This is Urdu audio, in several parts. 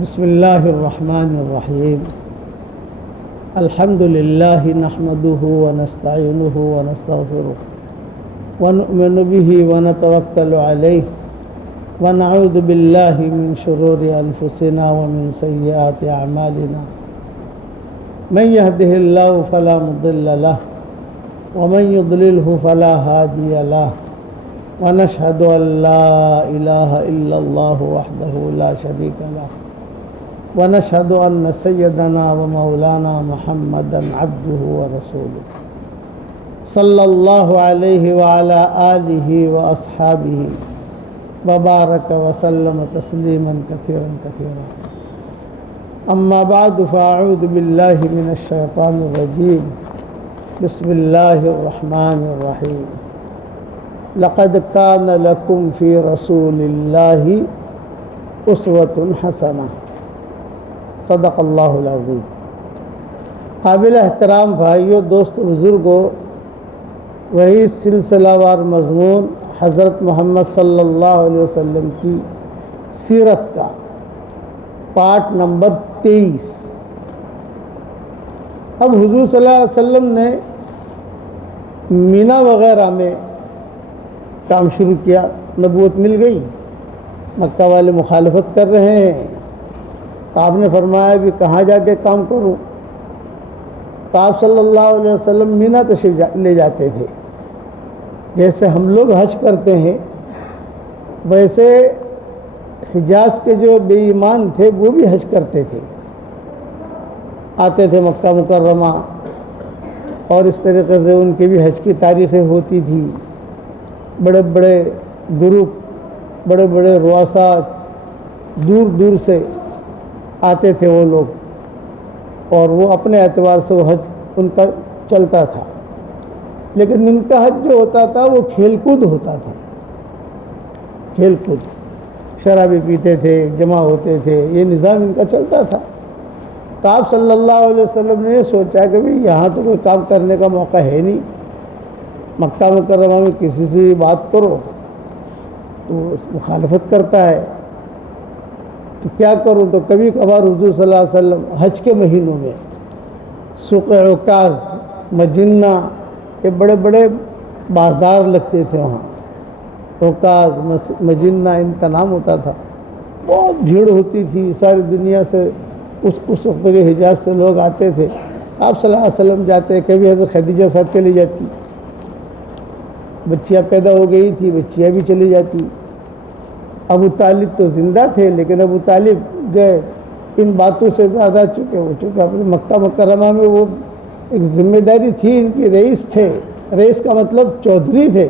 بسم اللہ الرحمن الرحیم الحمد للہ نحمده ونستعینه ونستغفره ونؤمن به ونتوکل علیہ ونعوذ باللہ من شرور انفسنا ومن سیئات اعمالنا من يهده اللہ فلا مضل له ومن يضلله فلا هادي له ونشهد أن لا إله إلا الله وحده لا شريك له ونشهد أن سيدنا ومولانا محمدا عبده ورسوله صلى الله عليه وعلى آله وأصحابه وبارك وسلم تسليما كثيرا كثيرا أما بعد فأعوذ بالله من الشيطان الرجيم بسم الله الرحمن الرحيم لقد كان لكم في رسول الله أسوة حسنة صدق اللہ العظیم۔ قابل احترام بھائیوں، دوست بزرگوں، وہی سلسلہ وار مضمون حضرت محمد صلی اللہ علیہ وسلم کی سیرت کا پارٹ نمبر 23۔ اب حضور صلی اللہ علیہ وسلم نے مینا وغیرہ میں کام شروع کیا، نبوت مل گئی، مکہ والے مخالفت کر رہے ہیں، آپ نے فرمایا بھی کہاں جا کے کام کروں؟ تو آپ صلی اللہ علیہ وسلم مینا تشریف لے جاتے تھے۔ جیسے ہم لوگ حج کرتے ہیں ویسے حجاز کے جو بے ایمان تھے وہ بھی حج کرتے تھے، آتے تھے مکہ مکرمہ، اور اس طریقے سے ان کی بھی حج کی تاریخیں ہوتی تھی۔ بڑے بڑے گروپ، بڑے بڑے رؤساء دور دور سے آتے تھے وہ لوگ، اور وہ اپنے اعتبار سے وہ حج ان کا چلتا تھا۔ لیکن ان کا حج جو ہوتا تھا وہ کھیل کود ہوتا تھا، کھیل کود، شرابی پیتے تھے، جمع ہوتے تھے، یہ نظام ان کا چلتا تھا۔ تو آپ صلی اللہ علیہ وسلم نے سوچا کہ بھئی یہاں تو کوئی کام کرنے کا موقع ہے نہیں، مکہ مکرمہ میں کسی سے بات کرو تو مخالفت کرتا ہے، تو کیا کروں؟ تو کبھی کبھار حضور صلی اللہ علیہ وسلم حج کے مہینوں میں سوق عکاظ، مجنہ، یہ بڑے بڑے بازار لگتے تھے وہاں، عکاظ، مجنہ ان کا نام ہوتا تھا، بہت بھیڑ ہوتی تھی، ساری دنیا سے اس وقت کے حجاز سے لوگ آتے تھے۔ آپ صلی اللہ علیہ وسلم جاتے، کبھی حضرت خدیجہ ساتھ چلی جاتی، بچیاں پیدا ہو گئی تھی، بچیاں بھی چلی جاتی۔ ابو طالب تو زندہ تھے، لیکن ابو طالب جو ان باتوں سے زیادہ چونکہ اپنے مکہ مکرمہ میں وہ ایک ذمہ داری تھی، ان کی رئیس تھے، رئیس کا مطلب چودھری تھے،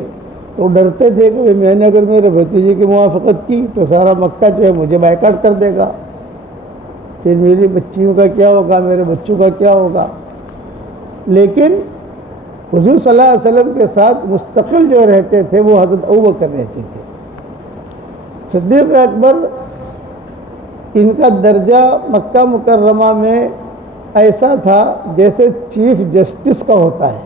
تو ڈرتے تھے کہ میں نے اگر میرے بھتیجے کی موافقت کی تو سارا مکہ جو ہے مجھے بائیکاٹ کر دے گا، پھر میری بچیوں کا کیا ہوگا، میرے بچوں کا کیا ہوگا۔ لیکن حضور صلی اللہ علیہ وسلم کے ساتھ مستقل جو رہتے تھے وہ حضرت ابوبکر رہتے تھے۔ صدیق اکبر، ان کا درجہ مکہ مکرمہ میں ایسا تھا جیسے چیف جسٹس کا ہوتا ہے،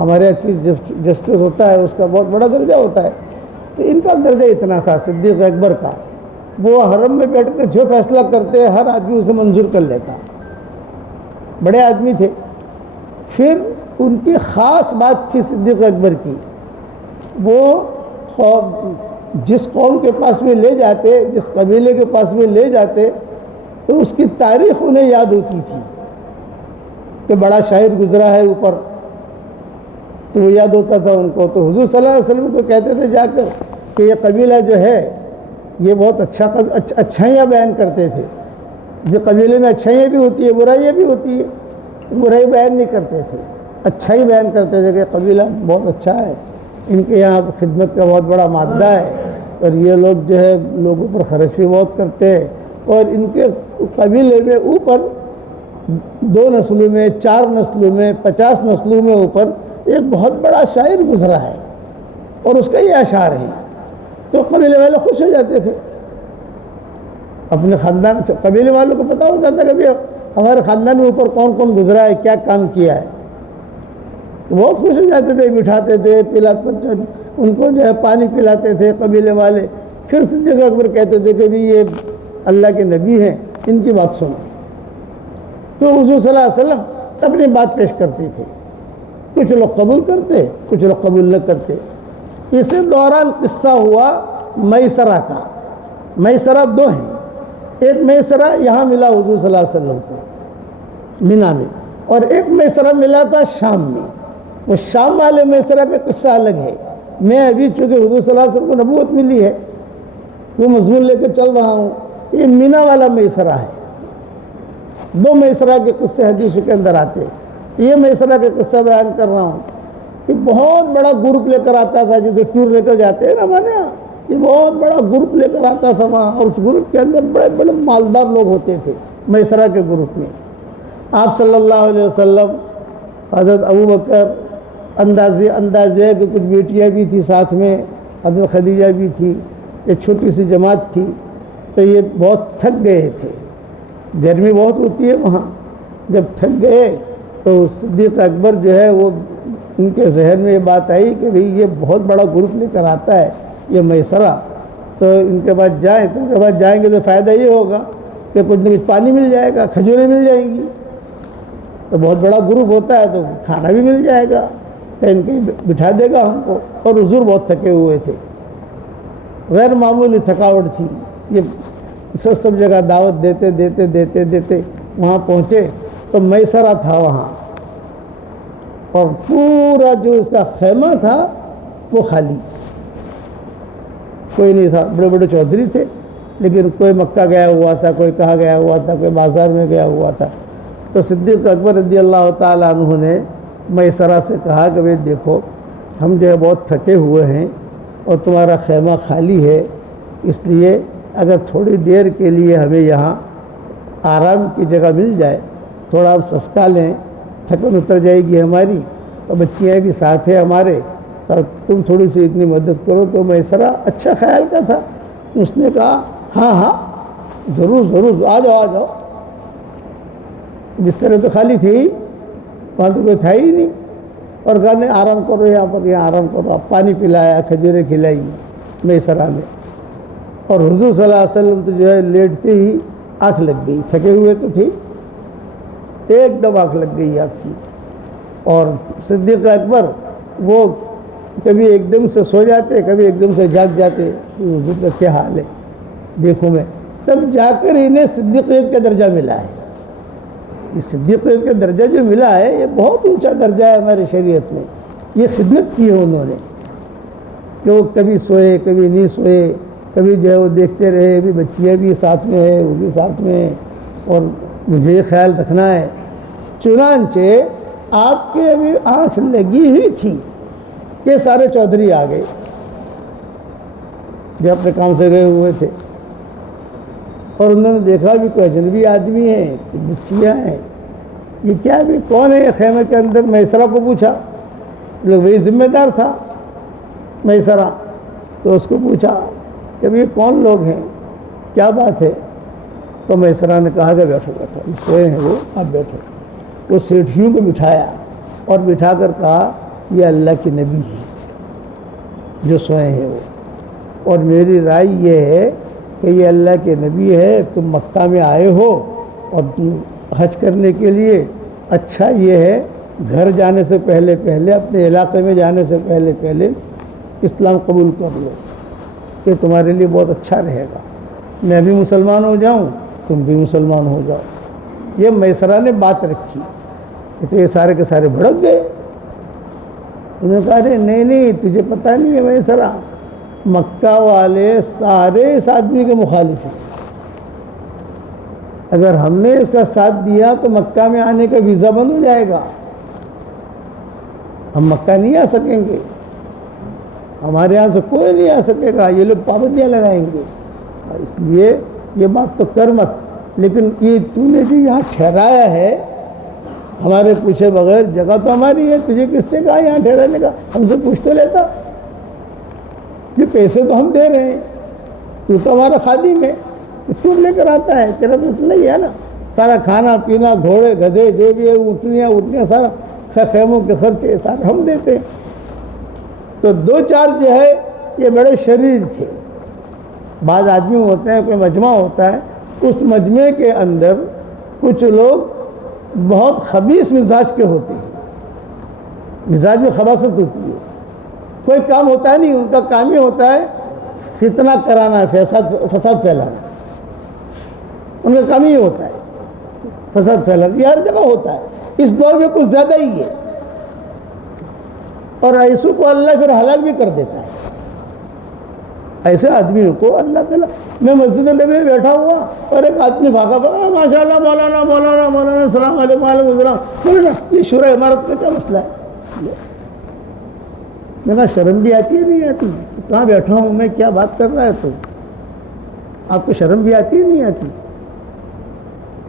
ہمارے یہاں چیف جسٹس ہوتا ہے، اس کا بہت بڑا درجہ ہوتا ہے، تو ان کا درجہ اتنا تھا صدیق اکبر کا۔ وہ حرم میں بیٹھ کر جو فیصلہ کرتے ہر آدمی اسے منظور کر لیتا، بڑے آدمی تھے۔ پھر ان کی خاص بات تھی صدیق اکبر کی، وہ جس قوم کے پاس میں لے جاتے، جس قبیلے کے پاس میں لے جاتے، تو اس کی تاریخ انہیں یاد ہوتی تھی کہ بڑا شاعر گزرا ہے اوپر، تو وہ یاد ہوتا تھا ان کو۔ تو حضور صلی اللہ علیہ وسلم کو کہتے تھے جا کر کہ یہ قبیلہ جو ہے یہ بہت اچھائیاں بیان کرتے تھے، جو قبیلے میں اچھائیاں بھی ہوتی ہے، برائیاں بھی ہوتی ہے، برائی بیان نہیں کرتے تھے، اچھائی بیان کرتے تھے کہ قبیلہ بہت اچھا ہے، ان کے یہاں خدمت کا بہت بڑا مادہ ہے، اور یہ لوگ جو ہے لوگوں پر خرچ بھی بہت کرتے ہیں، اور ان کے قبیلے میں اوپر 2 نسلوں میں، 4 نسلوں میں، 50 نسلوں میں اوپر ایک بہت بڑا شاعر گزرا ہے، اور اس کا یہ اشعار ہے۔ تو قبیلے والے خوش ہو جاتے تھے، اپنے خاندان سے قبیلے والوں کو پتہ ہوتا تھا کہ ہمارے خاندان میں اوپر کون کون گزرا ہے، کیا کام کیا ہے، بہت خوش ہو جاتے تھے، بٹھاتے تھے، ان کو جو ہے پانی پلاتے تھے قبیلے والے۔ پھر صدیق اکبر کہتے تھے کہ بھی یہ اللہ کے نبی ہیں، ان کی بات سنو۔ تو حضور صلی اللہ علیہ وسلم اپنی بات پیش کرتے تھے، کچھ لوگ قبول کرتے، کچھ لوگ قبول نہ کرتے۔ اسی دوران قصہ ہوا میسرہ کا۔ میسرہ دو ہیں، ایک میسرہ یہاں ملا حضور صلی اللہ علیہ وسلم کو مینا میں، اور ایک میسرہ ملا تھا شام میں۔ وہ شام والے میسرہ کا قصہ الگ ہے۔ میں ابھی چونکہ حضور صلی اللہ علیہ وسلم کو نبوت ملی ہے، وہ مضمون لے کے چل رہا ہوں۔ یہ مینا والا میسرہ ہے۔ دو میسرہ کے قصے حدیث کے اندر آتے ہیں۔ یہ میسرہ کا قصہ بیان کر رہا ہوں کہ بہت بڑا گروپ لے کر آتا تھا، جیسے ٹور لے کر جاتے ہیں نا ہمارے یہاں، یہ بہت بڑا گروپ لے کر آتا تھا وہاں، اور اس گروپ کے اندر بڑے بڑے مالدار لوگ ہوتے تھے میسرہ کے گروپ میں۔ آپ صلی اللہ علیہ وسلم، حضرت ابوبکر، اندازے کہ کچھ بیٹیاں بھی تھی ساتھ میں، حضرت خدیجہ بھی تھی، ایک چھوٹی سی جماعت تھی۔ تو یہ بہت تھک گئے تھے، گرمی بہت ہوتی ہے وہاں۔ جب تھک گئے تو صدیق اکبر جو ہے وہ ان کے ذہن میں یہ بات آئی کہ بھئی یہ بہت بڑا گروپ لے کر آتا ہے یہ میسرہ، تو ان کے پاس جائیں، تو ان کے پاس جائیں گے تو فائدہ یہ ہوگا کہ کچھ نہ کچھ پانی مل جائے گا، کھجوریں مل جائیں گی، تو بہت بڑا گروپ ہوتا ہے تو کھانا بھی مل جائے گا، کہیں کہیں بٹھا دے گا ہم کو۔ اور حضور بہت تھکے ہوئے تھے، غیر معمولی تھکاوٹ تھی۔ یہ سب جگہ دعوت دیتے وہاں پہنچے تو میسرہ تھا وہاں، اور پورا جو اس کا خیمہ تھا وہ خالی، کوئی نہیں تھا۔ بڑے بڑے چودھری تھے، لیکن کوئی مکہ گیا ہوا تھا، کوئی کہاں گیا ہوا تھا، کوئی بازار میں گیا ہوا تھا۔ تو صدیق اکبر رضی اللہ تعالیٰ عنہ نے میسرہ سے کہا کہ بھئی دیکھو، ہم جو ہے بہت تھکے ہوئے ہیں اور تمہارا خیمہ خالی ہے، اس لیے اگر تھوڑی دیر کے لیے ہمیں یہاں آرام کی جگہ مل جائے، تھوڑا ہم سستا لیں، تھکن اتر جائے گی ہماری، اور بچیاں بھی ساتھ ہیں ہمارے، تو تم تھوڑی سی اتنی مدد کرو۔ تو میسرہ اچھا خیال کا تھا، اس نے کہا ہاں ضرور آ جاؤ۔ بستر تو خالی تھی ہی، وہاں تو کوئی تھا ہی نہیں، اور کہا نہیں آرام کرو یہاں پر، یہاں آرام کرو۔ آپ پانی پلایا، کھجوریں کھلائی میسرہ نے، اور حضور صلی اللہ علیہ وسلم تو جو ہے لیٹتے ہی آنکھ لگ گئی، تھکے ہوئے تو تھی، ایک دم آنکھ لگ گئی آپ کی۔ اور صدیق اکبر وہ کبھی ایک دم سے سو جاتے، کبھی ایک دم سے جاگ جاتے، حضور کا کیا حال ہے دیکھو میں۔ تب جا کر انہیں صدیقیت کا درجہ ملا ہے۔ یہ صدیقیت کا درجہ جو ملا ہے یہ بہت اونچا درجہ ہے ہمارے شریعت میں۔ یہ خدمت کی ہے انہوں نے کہ وہ کبھی سوئے، کبھی نہیں سوئے، کبھی جو ہے وہ دیکھتے رہے، بھی بچیاں بھی ساتھ میں ہے، وہ بھی ساتھ میں ہے، اور مجھے یہ خیال رکھنا ہے۔ چنانچہ آپ کے ابھی آنکھ لگی ہی تھی کہ سارے چودھری آ گئے جو اپنے کام سے گئے ہوئے تھے، اور انہوں نے دیکھا بھی کوئی اجنبی آدمی ہے، بچیاں ہیں، یہ کیا بھی کون ہے یہ خیمے کے اندر؟ میسرہ کو پوچھا، لوگ وہی ذمہ دار تھا میسرہ، تو اس کو پوچھا کہ یہ کون لوگ ہیں، کیا بات ہے؟ تو میسرہ نے کہا کہ بیٹھو سوئے ہیں وہ، آپ بیٹھو۔ وہ سیٹھیوں کو بٹھایا اور بٹھا کر کہا یہ اللہ کے نبی ہیں جو سوئے ہیں وہ، اور میری رائے یہ ہے کہ یہ اللہ کے نبی ہے، تم مکہ میں آئے ہو اور تم حج کرنے کے لیے، اچھا یہ ہے گھر جانے سے پہلے اپنے علاقے میں جانے سے پہلے اسلام قبول کر لو، کہ تمہارے لیے بہت اچھا رہے گا، میں بھی مسلمان ہو جاؤں، تم بھی مسلمان ہو جاؤ۔ یہ میسرہ نے بات رکھی، تو یہ سارے کے سارے بھڑک گئے۔ انہوں نے کہا ارے نہیں تجھے پتہ نہیں ہے میسرہ، مکہ والے سارے اس آدمی کے مخالف ہیں، اگر ہم نے اس کا ساتھ دیا تو مکہ میں آنے کا ویزا بند ہو جائے گا، ہم مکہ نہیں آ سکیں گے، ہمارے یہاں سے کوئی نہیں آ سکے گا، یہ لوگ پابندیاں لگائیں گے، اس لیے یہ بات تو کر مت۔ لیکن یہ تو نے جو یہاں ٹھہرایا ہے ہمارے پوچھے بغیر، جگہ تو ہماری ہے، تجھے کس نے کہا یہاں ٹھہرانے کا؟ ہم سے پوچھ تو لیتا، یہ پیسے تو ہم دے رہے ہیں، تو ہمارا خادم ہے، ٹور لے کر آتا ہے، تیرا تو اتنا ہی ہے نا، سارا کھانا پینا، گھوڑے گدھے جو بھی ہے، اٹھنیاں سارا خیموں کے خرچے سارے ہم دیتے ہیں۔ تو دو چار جو ہے یہ بڑے شریر تھے، بعض آدمی ہوتے ہیں، کوئی مجمع ہوتا ہے، اس مجمع کے اندر کچھ لوگ بہت خبیث مزاج کے ہوتے ہیں، مزاج میں خباثت ہوتی ہے، کوئی کام ہوتا ہے نہیں، ان کا کام ہی ہوتا ہے فتنہ کرانا، فساد پھیلانا، ان کا کام ہی ہوتا ہے فساد پھیلانا۔ یہ ہر جگہ ہوتا ہے، اس دور میں کچھ زیادہ ہی ہے، اور ایسوں کو اللہ پھر ہلاک بھی کر دیتا ہے۔ ایسے آدمیوں کو اللہ تعالیٰ، میں مسجد نبی میں بیٹھا ہوا اور ایک آدمی بھاگا ماشاء اللہ مولانا مولانا مولانا السلام علیکم وعلیکم السلام، مولانا یہ شورى عمارت کا کیا مسئلہ ہے؟ میں کہا شرم بھی آتی ہے نہیں آتی؟ کہاں بیٹھا ہوں میں، کیا بات کر رہا ہے تو؟ آپ کو شرم بھی آتی ہے نہیں آتی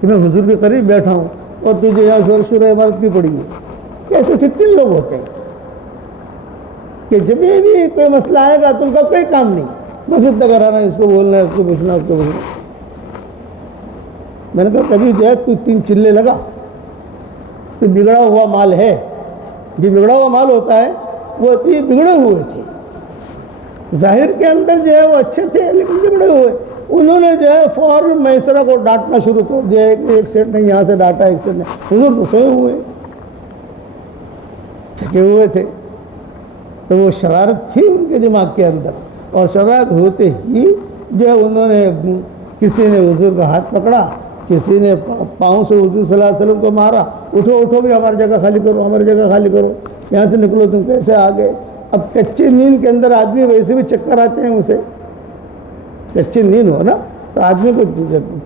کہ میں حضور کے قریب بیٹھا ہوں اور تجھے یہاں شورى عمارت کی پڑی ہے؟ کیسے فتنے لوگ ہوتے ہیں کہ جب بھی کوئی مسئلہ آئے گا تو ان کا کوئی کام نہیں، بس اتنا کرانا، اس کو بولنا، اس کو پوچھنا، اس کو بولنا۔ میں نے کہا کبھی جو ہے تو 3 چلے لگا، تو بگڑا ہوا مال ہے، جو بگڑا ہوا مال ہوتا ہے وہ بگڑے ہوئے تھے، ظاہر کے اندر جو ہے وہ اچھے تھے لیکن بگڑے ہوئے۔ انہوں نے جو ہے فوراً میسرہ کو ڈانٹنا شروع کر دیا، ایک سیٹ نے یہاں سے ڈانٹا، ایک سیٹ نے، حضور تو سوئے ہوئے تھکے ہوئے تھے، تو وہ شرارت تھی ان کے دماغ کے اندر، اور شرارت ہوتے ہی جو ہے انہوں نے، کسی نے حضور کا ہاتھ پکڑا، کسی نے پاؤں سے حضور صلی اللہ علیہ وسلم کو مارا، اٹھو اٹھو بھی، ہماری جگہ خالی کرو، ہماری جگہ خالی کرو، یہاں سے نکلو، تم کیسے آ گئے؟ اب کچی نیند کے اندر آدمی ویسے بھی چکر آتے ہیں، اسے کچی نیند ہو نا تو آدمی کو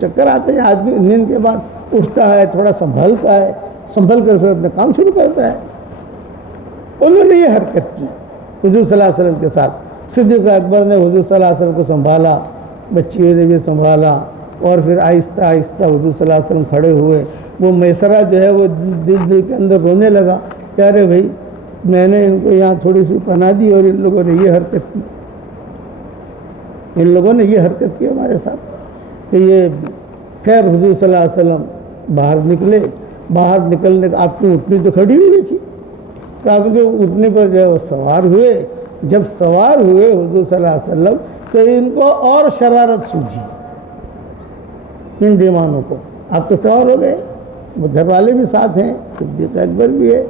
چکر آتے ہیں، آدمی نیند کے بعد اٹھتا ہے، تھوڑا سنبھلتا ہے، سنبھل کر پھر اپنا کام شروع کرتا ہے۔ انہوں نے یہ حرکت کی حضور صلی اللہ علیہ وسلم کے ساتھ۔ صدیق اکبر نے حضور صلی اللہ علیہ وسلم کو سنبھالا، بچیوں نے بھی سنبھالا، اور پھر آہستہ آہستہ حضور صلی اللہ علیہ وسلم کھڑے ہوئے۔ وہ میسرہ جو ہے وہ دل کے اندر رونے لگا کہ ارے بھائی میں نے ان کو یہاں تھوڑی سی پناہ دی اور ان لوگوں نے یہ حرکت کی، ان لوگوں نے یہ حرکت کی ہمارے ساتھ کہ یہ خیر۔ حضور صلی اللہ علیہ وسلم باہر نکلے، باہر نکلنے کا آپ کی اٹھنی تو کھڑی ہوئی تھی، تو آپ کے اٹھنے پر جو ہے وہ سوار ہوئے۔ جب سوار ہوئے حضور صلی اللہ علیہ وسلم تو ان کو اور شرارت سوجھی، ان دیوانوں کو۔ آپ تو سوار ہو گئے، وہ گھر والے بھی ساتھ ہیں، صدیق اکبر بھی ہے،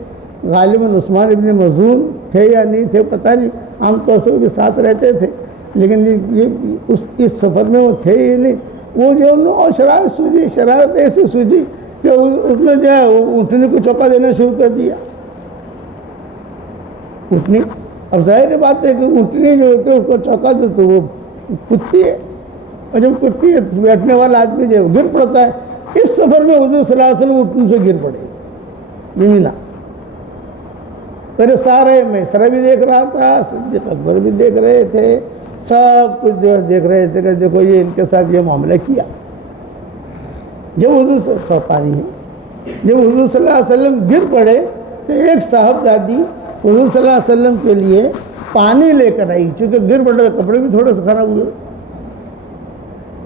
غالباً عثمان ابن مظعون تھے یا نہیں تھے پتہ نہیں، عام طور سے وہ بھی ساتھ رہتے تھے، لیکن یہ اس سفر میں وہ تھے ہی نہیں۔ وہ جو انہوں اور شرارت سوجھی، شرارت ایسی سوجھی کہ اس نے جو ہے اٹھنے کو چوکا دینا شروع کر دیا۔ اٹھنی، اب ظاہر بات ہے کہ اٹھنی جو ہوتی ہے اس کو چوکا دے تو وہ کتی ہے، اور جب کتی ہے بیٹھنے والا آدمی جو گر پڑتا ہے۔ اس سفر میں حضور صلی اللہ علیہ وسلم اٹھنے سے گر پڑے، یہ ملا۔ میرے سارے میسرہ بھی دیکھ رہا تھا، صدیق اکبر بھی دیکھ رہے تھے، سب کچھ جو دیکھ رہے تھے کہ دیکھو یہ ان کے ساتھ یہ معاملہ کیا۔ جب حضور پانی ہے، جب حضور صلی اللہ علیہ وسلم گر پڑے تو ایک صاحبزادی حضور صلی اللہ علیہ وسلم کے لیے پانی لے کر آئی، چونکہ گر پڑے کپڑے بھی تھوڑے سے خراب ہوئے،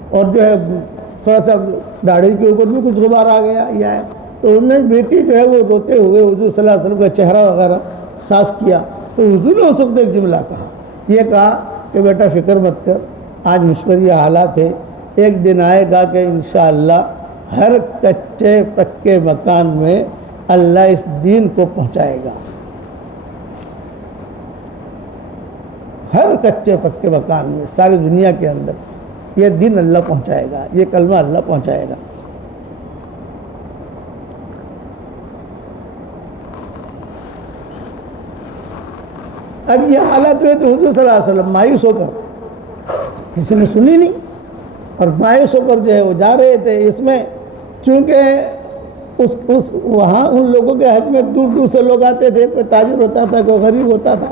اور جو ہے تھوڑا سا داڑھی کے اوپر بھی کچھ غبار آ گیا یا ہے، تو انہوں نے بیٹی جو ہے وہ روتے ہوئے حضور صلی اللہ علیہ وسلم کا چہرہ وغیرہ صاف کیا، تو حضور نے اس وقت ایک جملہ کہا، یہ کہا کہ بیٹا فکر مت کر، آج مجھ پر یہ حالات ہے، ایک دن آئے گا کہ انشاءاللہ ہر کچے پکے مکان میں اللہ اس دین کو پہنچائے گا، ہر کچے پکے مکان میں ساری دنیا کے اندر یہ دین اللہ پہنچائے گا، یہ کلمہ اللہ پہنچائے گا۔ اب یہ حالت ہوئے تو حضور صلی اللہ علیہ وسلم مایوس ہو کر، کسی نے سنی نہیں، اور مایوس ہو کر جو ہے وہ جا رہے تھے۔ اس میں چونکہ وہاں ان لوگوں کے حج میں دور دور سے لوگ آتے تھے، کوئی تاجر ہوتا تھا، کوئی غریب ہوتا تھا،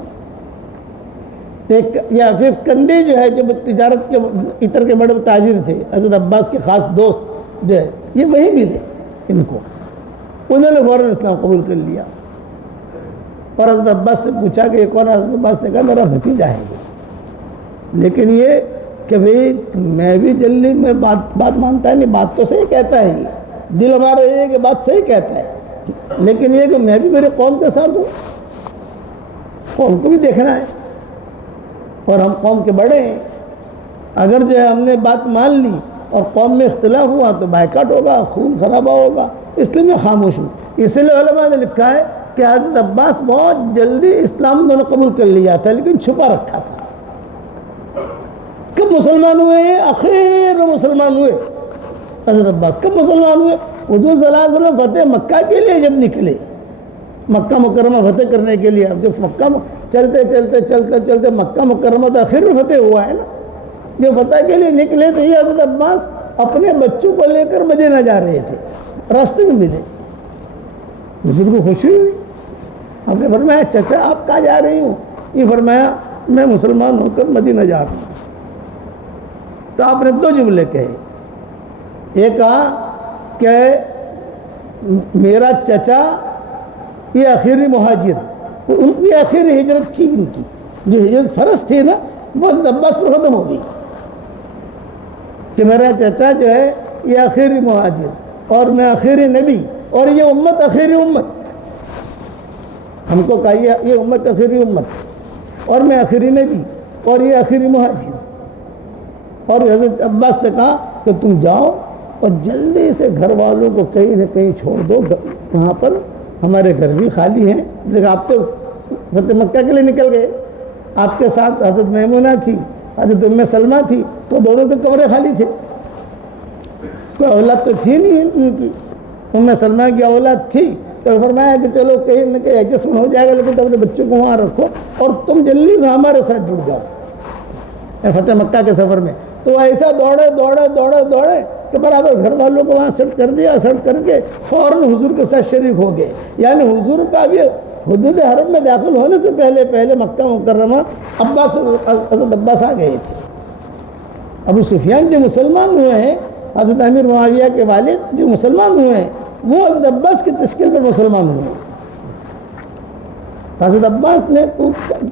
یا پھر کندی جو ہے جو تجارت کے عطر کے بڑے تاجر تھے، حضرت عباس کے خاص دوست جو ہے یہ وہی ملے ان کو، انہوں نے فوراً اسلام قبول کر لیا، اور حضرت عباس سے پوچھا کہ یہ کون ہے؟ حضرت عباس نے کہا میرا بھتیجا ہے یہ، لیکن یہ کہ بھئی میں بھی جلدی میں بات مانتا ہے نہیں، بات تو صحیح کہتا ہے، یہ دل ہمارا یہ ہے کہ بات صحیح کہتا ہے، لیکن یہ کہ میں بھی میرے قوم کے ساتھ ہوں، قوم کو بھی دیکھنا ہے، اور ہم قوم کے بڑے ہیں، اگر جو ہے ہم نے بات مان لی اور قوم میں اختلاف ہوا تو بائیکاٹ ہوگا، خون خرابہ ہوگا، اس لیے میں خاموش ہوں۔ اسی لیے علماء نے لکھا ہے کہ حضرت عباس بہت جلدی اسلام نے قبول کر لیا تھا لیکن چھپا رکھا تھا۔ کب مسلمان ہوئے ہیں؟ آخر میں مسلمان ہوئے حضرت عباس۔ کب مسلمان ہوئے؟ حضور صلی اللہ علیہ وسلم فتح مکہ کے لیے جب نکلے، مکہ مکرمہ فتح کرنے کے لیے، اب جب مکہ چلتے چلتے چلتے چلتے مکہ مکرمہ تو آخر میں فتح ہوا ہے نا، جو فتح کے لیے نکلے تو یہ حضرت عباس اپنے بچوں کو لے کر مدینہ جا رہے تھے، راستے میں ملے، حضور کو خوشی ہوئی۔ آپ نے فرمایا چچا آپ کہاں جا رہی ہوں؟ یہ فرمایا میں مسلمان ہو کر مدینہ جا رہا ہوں۔ تو آپ نے دو جملے کہے، ایک کہا کہ میرا چچا یہ آخری مہاجر، ان کی آخری ہجرت تھی، ان کی جو ہجرت فرض تھی نا بس عباس پر ختم ہو گئی کہ میرا چچا جو ہے یہ آخری مہاجر اور میں آخری نبی اور یہ امت آخری امت، ہم کو کہا یہ امت آخری امت اور میں آخری نبی اور یہ آخری مہاجر۔ اور حضرت عباس سے کہا کہ تم جاؤ اور جلدی سے گھر والوں کو کہیں نہ کہیں چھوڑ دو، وہاں پر ہمارے گھر بھی خالی ہیں، لیکن آپ تو فتح مکہ کے لیے نکل گئے، آپ کے ساتھ حضرت میمونہ تھی، حضرت ام سلمہ تھی، تو دونوں کے کمرے خالی تھے، کوئی اولاد تو تھی نہیں ان کی، ام سلمہ کی اولاد تھی، تو فرمایا کہ چلو کہیں نہ کہیں ایڈجسٹمنٹ ہو جائے گا، لیکن تم اپنے بچوں کو وہاں رکھو اور تم جلدی سے ہمارے ساتھ جڑ جاؤ فتح مکہ کے سفر میں۔ تو ایسا دوڑے دوڑے دوڑے دوڑے کہ برابر گھر والوں کو وہاں سیٹ کر دیا، سیٹ کر کے فوراً حضور کے ساتھ شریک ہو گئے، یعنی حضور کا بھی حدود حرم میں داخل ہونے سے پہلے پہلے مکہ مکرمہ حضرت عباس آ گئے تھے۔ ابو سفیان جو مسلمان ہوئے ہیں، حضرت امیر معاویہ کے والد جو مسلمان ہوئے ہیں، وہ حضرت عباس کی تشکیل پر مسلمان ہوئے ہیں۔ حضرت عباس نے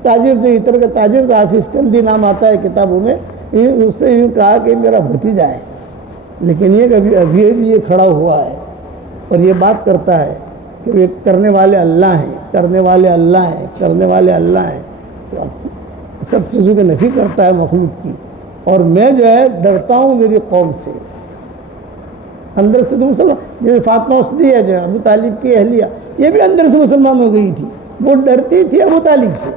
تاجر جو عطر کا تاجر کا حافظ کندی نام آتا ہے کتابوں میں، اس سے یوں کہا کہ میرا بھتیجا ہے، لیکن یہ کبھی ابھی بھی یہ کھڑا ہوا ہے اور یہ بات کرتا ہے کہ یہ کرنے والے اللہ ہیں، کرنے والے اللہ ہیں، کرنے والے اللہ ہیں، سب چیزوں کی نفی کرتا ہے مخلوق کی، اور میں جو ہے ڈرتا ہوں میری قوم سے، اندر سے تو مسلمان، جیسے فاطمہ اسدی ہے جو ابو طالب کی اہلیہ، یہ بھی اندر سے مسلمان ہو گئی تھی، وہ ڈرتی تھی ابو طالب سے،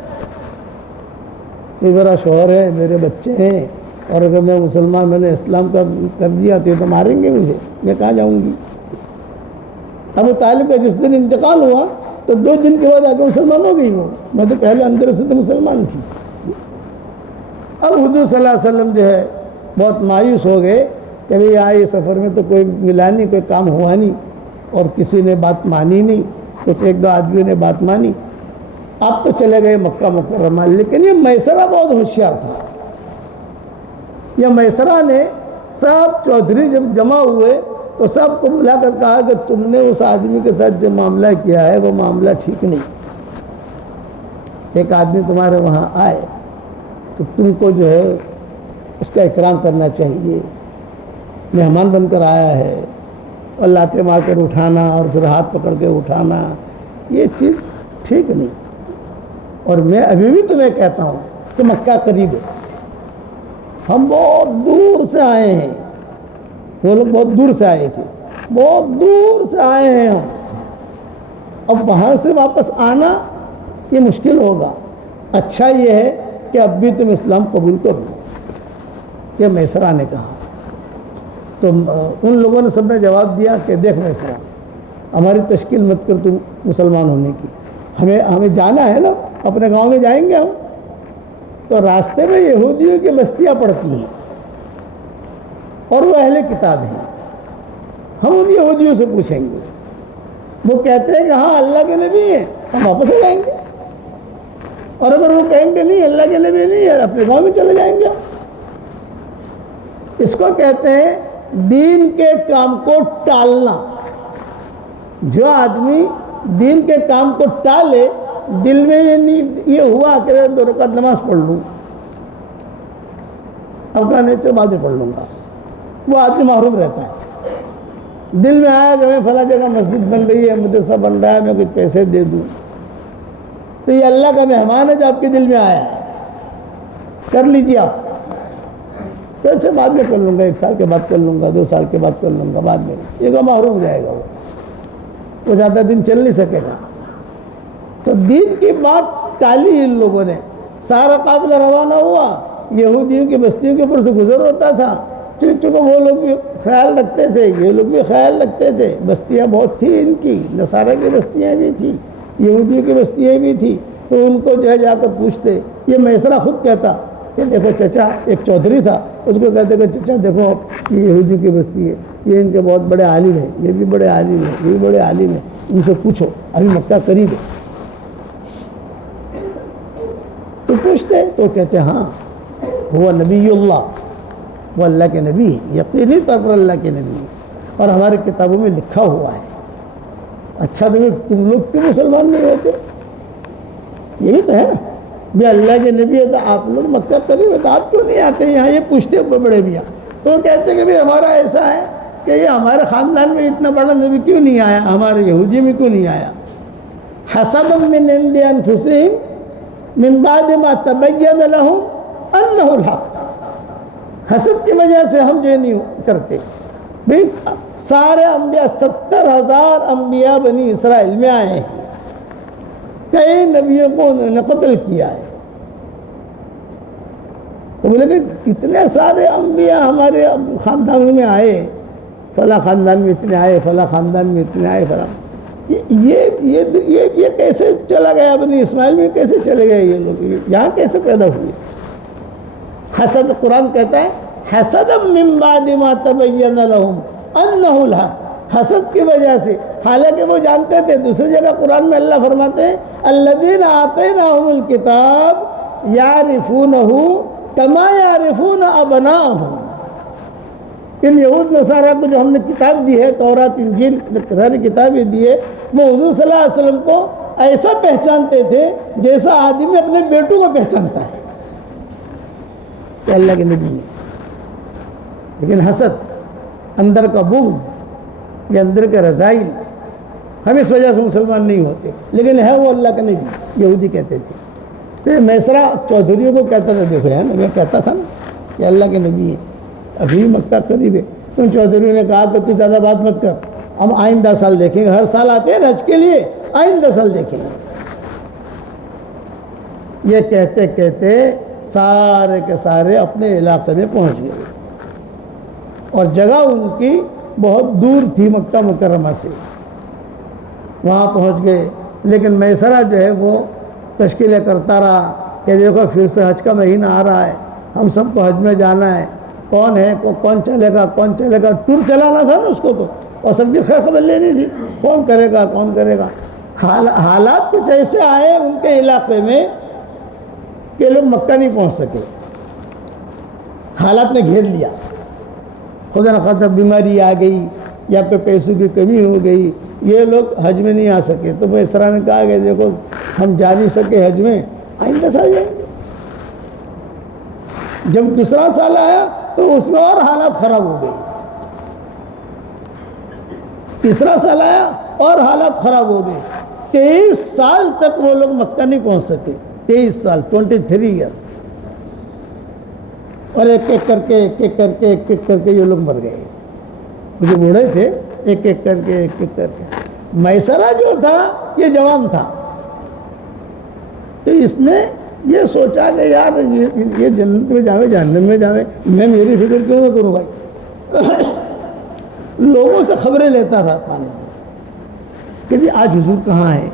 یہ میرا شوہر ہے، میرے بچے ہیں، اور اگر میں مسلمان میں نے اسلام کا کر دیا تو یہ تو ماریں گے مجھے، میں کہاں جاؤں گی۔ ابو طالب کا جس دن انتقال ہوا تو 2 دن کے بعد آ کے مسلمان ہو گئی، وہ میں تو پہلے اندر سے تو مسلمان تھی۔ اب حضور صلی اللہ علیہ وسلم جو ہے بہت مایوس ہو گئے کہ بھئی آئے سفر میں تو کوئی ملا نہیں، کوئی کام ہوا نہیں، اور کسی نے بات مانی نہیں، کچھ 1-2 آدمیوں نے بات مانی، آپ تو چلے گئے مکہ مکرمہ۔ لیکن یہ میسرہ بہت ہوشیار تھا، یہ میسرہ نے سب چودھری جب جمع ہوئے تو سب کو بلا کر کہا کہ تم نے اس آدمی کے ساتھ جو معاملہ کیا ہے وہ معاملہ ٹھیک نہیں، ایک آدمی تمہارے وہاں آئے تو تم کو جو ہے اس کا اکرام کرنا چاہیے، مہمان بن کر آیا ہے، اور لاتے مار کر اٹھانا اور پھر ہاتھ پکڑ کے اٹھانا یہ چیز ٹھیک نہیں۔ اور میں ابھی بھی تمہیں کہتا ہوں کہ مکہ قریب ہے، ہم بہت دور سے آئے ہیں، وہ لوگ بہت دور سے آئے تھے، بہت دور سے آئے ہیں ہم، اب وہاں سے واپس آنا یہ مشکل ہوگا، اچھا یہ ہے کہ اب بھی تم اسلام قبول کرو، یہ میسرہ نے کہا۔ تو ان لوگوں نے سب نے جواب دیا کہ دیکھ میسرہ، ہماری تشکیل مت کر تم مسلمان ہونے کی، ہمیں جانا ہے نا، اپنے گاؤں میں جائیں گے ہم، تو راستے میں یہودیوں کی بستیاں پڑتی ہیں اور وہ اہل کتاب ہیں، ہم ان یہودیوں سے پوچھیں گے، وہ کہتے ہیں کہ ہاں اللہ کے نبی ہیں، ہم واپس آ جائیں گے، اور اگر وہ کہیں گے نہیں اللہ کے نبی نہیں ہے، اپنے گاؤں میں چلے جائیں گے۔ اس کو کہتے ہیں دین کے کام کو ٹالنا۔ جو آدمی دین کے کام کو ٹالے، دل میں یہ ہوا کہ 2 رکعت نماز پڑھ لوں، اب کا نہیں تو بعد میں پڑھ لوں گا، وہ آدمی محروم رہتا ہے۔ دل میں آیا کہ میں فلاں جگہ مسجد بن رہی ہے، مدرسہ بن رہا ہے، میں کچھ پیسے دے دوں، تو یہ اللہ کا مہمان ہے جو آپ کے دل میں آیا ہے، کر لیجیے آپ۔ تو اچھا بعد میں کر لوں گا، 1 سال کے بعد کر لوں گا، 2 سال کے بعد کر لوں گا، بعد میں یہ کا محروم ہو جائے گا، وہ زیادہ دن چل نہیں سکے گا۔ تو دین کی بات ٹالی ان لوگوں نے۔ سارا قافلہ روانہ ہوا، یہودیوں کی بستیوں کے اوپر سے گزر ہوتا تھا، چونکہ وہ لوگ بھی خیال رکھتے تھے، یہ لوگ بھی خیال رکھتے تھے، بستیاں بہت تھیں ان کی، نصارہ کی بستیاں بھی تھیں، یہودیوں کی بستیاں بھی تھیں، تو ان کو جو ہے جا کر پوچھتے۔ یہ میسرہ خود کہتا کہ دیکھو چچا، ایک چودھری تھا، اس کو کہتے کہ چچا دیکھو یہ یہودیوں کی بستی ہے، یہ ان کے بہت بڑے عالم ہیں، یہ بھی بڑے عالم ہیں، یہ بھی بڑے عالم ہیں، ان سے پوچھو، ابھی مکہ قریب ہے۔ تو پوچھتے تو کہتے ہاں وہ نبی اللہ، وہ اللہ کے نبی ہے، یقینی طور پر اللہ کے نبی ہے، اور ہماری کتابوں میں لکھا ہوا ہے۔ اچھا تو تم لوگ کیوں مسلمان نہیں ہوتے؟ یہی تو ہے نا، بھی اللہ کے نبی ہے تو آپ لوگ مکہ قریب ہے تو آپ کیوں نہیں آتے یہاں؟ یہ پوچھتے بڑے میاں، تو وہ کہتے کہ بھی ہمارا ایسا ہے کہ یہ ہمارے خاندان میں اتنا بڑا نبی کیوں نہیں آیا، ہمارے یہودی میں کیوں نہیں آیا؟ حسد من عند انفسہم من بعد ما تبین لهم انہ الحق، حسد کی وجہ سے ہم جو نہیں کرتے۔ بھئی سارے انبیاء 70,000 انبیاء بنی اسرائیل میں آئے ہیں، کئی نبیوں کو انہوں نے قتل کیا ہے، تو بولے کہ اتنے سارے انبیاء ہمارے خاندان میں آئے، فلاں خاندان میں اتنے آئے، فلاں خاندان میں اتنے آئے، فلاں یہ کیسے چلا گیا؟ بنی اسماعیل میں کیسے چلے گئے یہ لوگ؟ یہاں کیسے پیدا ہوئے؟ حسد، قرآن کہتا ہے حسد من بعد ما تبین لهم انہ الحق، حسد کی وجہ سے، حالانکہ وہ جانتے تھے۔ دوسری جگہ قرآن میں اللہ فرماتے ہیں الذین آتیناہم الکتاب یعرفونہ کما یعرفون ابناءہم، ان یہود نصارہ کو جو ہم نے کتاب دی ہے، تورات انجیل ساری کتابیں دی ہے، وہ حضور صلی اللہ علیہ وسلم کو ایسا پہچانتے تھے جیسا آدمی اپنے بیٹوں کو پہچانتا ہے کہ اللہ کے نبی ہے۔ لیکن حسد، اندر کا بغض، یہ اندر کا رذائل، ہم اس وجہ سے مسلمان نہیں ہوتے، لیکن ہے وہ اللہ کا نبی، یہودی کہتے تھے۔ تو میسرہ چودھریوں کو کہتا تھا، دیکھو یار میں کہتا تھا نا کہ اللہ کے نبی ہے، ابھی مکہ قریب ہے۔ تو چودھریوں نے کہا کہ تو زیادہ بات مت کر، ہم آئندہ سال دیکھیں گے، ہر سال آتے ہیں حج کے لیے، آئندہ سال دیکھیں گے۔ یہ کہتے کہتے سارے کے سارے اپنے علاقے میں پہنچ گئے، اور جگہ ان کی بہت دور تھی مکہ مکرمہ سے، وہاں پہنچ گئے۔ لیکن میسرہ جو ہے وہ تشکیلیں کرتا رہا کہ دیکھو پھر سے حج کا مہینہ آ رہا ہے، ہم سب کو حج میں جانا ہے، کون ہے کون چلے گا، کون چلے گا، ٹور چلانا تھا نا اس کو تو، اور سب کی خیر خبر لینی تھی، کون کرے گا کون کرے گا۔ حالات کچھ ایسے آئے ان کے علاقے میں کہ لوگ مکہ نہیں پہنچ سکے، حالات نے گھیر لیا، خدا نخواستہ بیماری آ گئی یا پہ پیسوں کی کمی ہو گئی، یہ لوگ حج میں نہیں آ سکے۔ تو میسرہ نے کہا کہ دیکھو ہم جا نہیں سکے حج میں، آئندہ سال جائیں گے۔ جب دوسرا سال آیا تو اس میں اور حالات خراب ہو گئی، تیسرا سال آیا اور حالات خراب ہو گئی، 23 سال تک وہ لوگ مکہ نہیں پہنچ سکے، 23 سال 23 ایئرس، اور ایک ایک کر کے یہ لوگ مر گئے، جو بوڑھے تھے ایک ایک کر کے۔ میسرہ جو تھا یہ جوان تھا، تو اس نے یہ سوچا کہ یار یہ جنت میں جاوے جہنم میں جاوے، میں میری فکر کیوں نہ کروں بھائی۔ لوگوں سے خبریں لیتا تھا پانے کہ جی آج حضور کہاں ہے،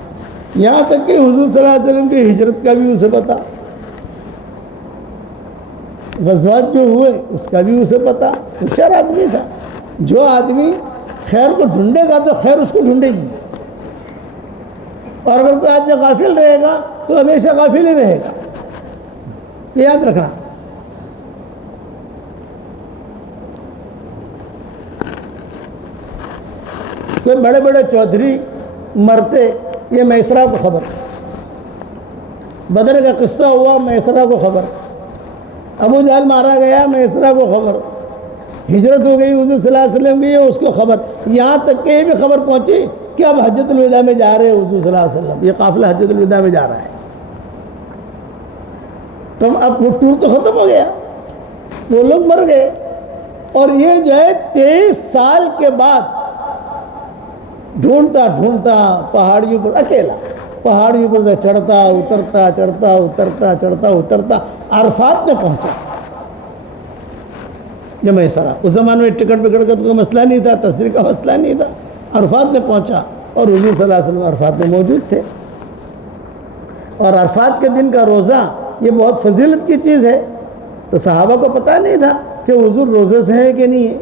یہاں تک کہ حضور صلی اللہ علیہ وسلم کی ہجرت کا بھی اسے پتا، غزوات جو ہوئے اس کا بھی اسے پتا۔ ہوشیار آدمی تھا، جو آدمی خیر کو ڈھونڈے گا تو خیر اس کو ڈھونڈے گی، اور اگر کوئی آدمی غافل رہے گا تو ہمیشہ غافل ہی رہے گا، یہ یاد رکھنا۔ کوئی بڑے بڑے چودھری مرتے، یہ میسرہ کو خبر، بدر کا قصہ ہوا میسرہ کو خبر، ابو جہل مارا گیا میسرہ کو خبر، ہجرت ہو گئی حضور صلی اللہ علیہ وسلم کی اس کو خبر، یہاں تک کہ یہ بھی خبر پہنچی کہ اب حجۃ الوداع میں جا رہے ہیں حضور صلی اللہ علیہ وسلم، یہ قافلہ حجۃ الوداع میں جا رہا ہے۔ تو اب وہ ٹور تو ختم ہو گیا، وہ لوگ مر گئے. اور یہ جو ہے 23 سال کے بعد ڈھونڈتا ڈھونڈتا پہاڑیوں پر اکیلا پہاڑیوں پر سے چڑھتا اترتا چڑھتا اترتا چڑھتا اترتا عرفات میں پہنچا. یہ میسرہ اس زمانے میں ٹکٹ پکڑ کا تو کوئی مسئلہ نہیں تھا, تصویر کا مسئلہ نہیں تھا. عرفات میں پہنچا اور حضور صلی اللہ علیہ وسلم عرفات میں موجود تھے. اور عرفات کے دن کا روزہ یہ بہت فضیلت کی چیز ہے. تو صحابہ کو پتہ نہیں تھا کہ حضور روزے سے ہیں کہ نہیں ہے,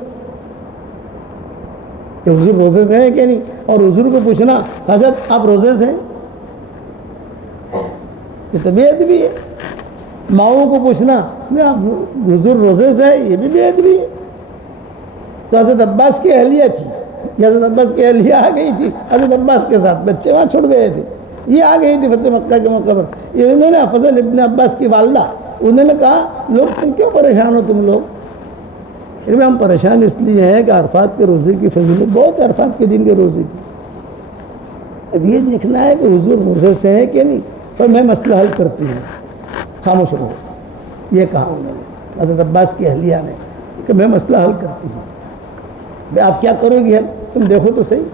کہ حضور روزے سے ہیں کہ نہیں. اور حضور کو پوچھنا حضرت آپ روزے سے ہیں, یہ تو بے ادبی ہے. ماؤں کو پوچھنا حضور روزے سے ہے, یہ بھی بے ادبی ہے. تو حضرت عباس کی اہلیہ تھی, حضرت عباس کی اہلیہ آ گئی تھی حضرت عباس کے ساتھ, بچے وہاں چھوڑ گئے تھے. یہ آ گئی تھی فتح مکہ کے موقع پر. یہ انہوں نے فضل ابن عباس کی والدہ, انہوں نے کہا لوگ تم کیوں پریشان ہو تم لوگ. ہم پریشان اس لیے ہیں کہ عرفات کے روزے کی فضیلت بہت ہے, عرفات کے دن کے روزے کی. اب یہ دیکھنا ہے کہ حضور روزے سے ہیں کہ نہیں. پر میں مسئلہ حل کرتی ہوں, خاموش رہو. یہ کہا انہوں نے حضرت عباس کی اہلیہ نے کہ میں مسئلہ حل کرتی ہوں. آپ کیا کرو گی, تم دیکھو تو صحیح.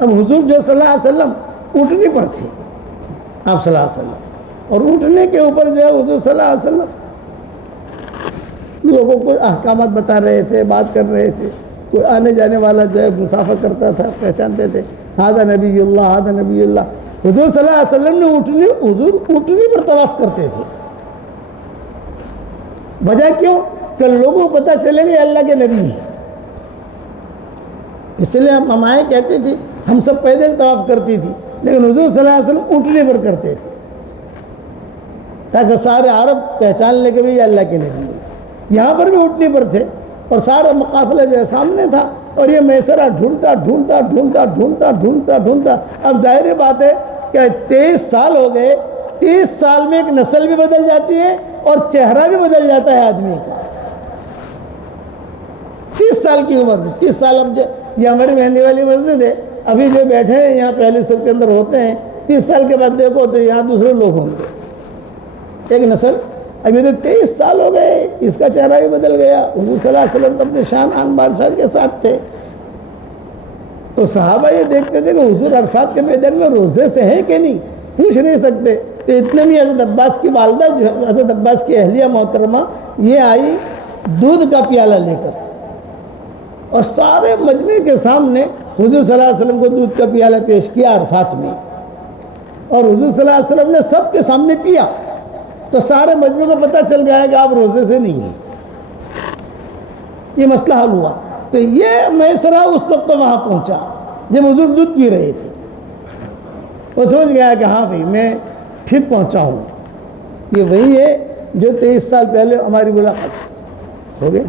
اب حضور جو صلی اللہ علیہ وسلم اونٹنی پر تھے, آپ صلی اللہ علیہ وسلم, اور اونٹنے کے اوپر جو ہے حضور صلی اللہ علیہ وسلم لوگوں کو احکامات بتا رہے تھے, بات کر رہے تھے. کوئی آنے جانے والا جو ہے مسافر کرتا تھا, پہچانتے تھے ہذا نبی اللہ ہذا نبی اللہ. حضور صلی اللہ علیہ وسلم نے حضور اونٹنی پر طواف کرتے تھے. وجہ کیوں کہ لوگوں کو پتہ چلے گا اللہ کے نبی ہیں. اس لیے ہم ممائیں کہتی تھی ہم سب پیدل طواف کرتی تھی, لیکن حضور صلی اللہ علیہ وسلم اونٹنی پر کرتے تھے تاکہ سارے عرب پہچان لے کے بھی یہ اللہ کے نبی ہیں. یہاں پر بھی اونٹنی پر تھے اور سارا مقافلہ جو ہے سامنے تھا, اور یہ میسرہ ڈھونڈتا ڈھونڈتا ڈھونڈتا ڈھونڈتا ڈھونڈتا ڈھونڈتا. اب ظاہر بات ہے کہ 23 سال ہو گئے, 30 سال میں ایک نسل بھی بدل جاتی ہے اور چہرہ بھی بدل جاتا ہے آدمی کا. 30 سال کی عمر میں 30 سال. اب یہ ہماری مہندی والی مسجد ہے, ابھی جو بیٹھے ہیں یہاں پہلے صف کے اندر ہوتے ہیں, 30 سال کے بعد دیکھو تو یہاں دوسرے لوگ ہوں گے. ایک نسل. ابھی تو 23 سال ہو گئے, اس کا چہرہ بھی بدل گیا. حضور صلی اللہ علیہ وسلم تو اپنے شان آن بادشاہ کے ساتھ تھے. تو صحابہ یہ دیکھتے تھے کہ حضور عرفات کے میدان میں روزے سے ہیں کہ نہیں, پوچھ نہیں سکتے. تو اتنے میں حضرت عباس کی والدہ جو حضرت عباس کی اہلیہ محترمہ یہ آئی دودھ کا پیالہ لے کر, اور سارے مجمع کے سامنے حضور صلی اللہ علیہ وسلم کو دودھ کا پیالہ پیش کیا عرفات میں. اور حضور صلی اللہ علیہ وسلم نے سب کے سامنے پیا, تو سارے مجمع کو پتہ چل گیا کہ آپ روزے سے نہیں ہیں. یہ مسئلہ حل ہوا. تو یہ میسرہ اس وقت وہاں پہنچا جب حضور دودھ پی رہے تھے. وہ سمجھ گیا کہ ہاں بھائی میں ٹھیک پہنچا ہوں. یہ وہی ہے جو 23 سال پہلے ہماری ملاقات ہو گئی.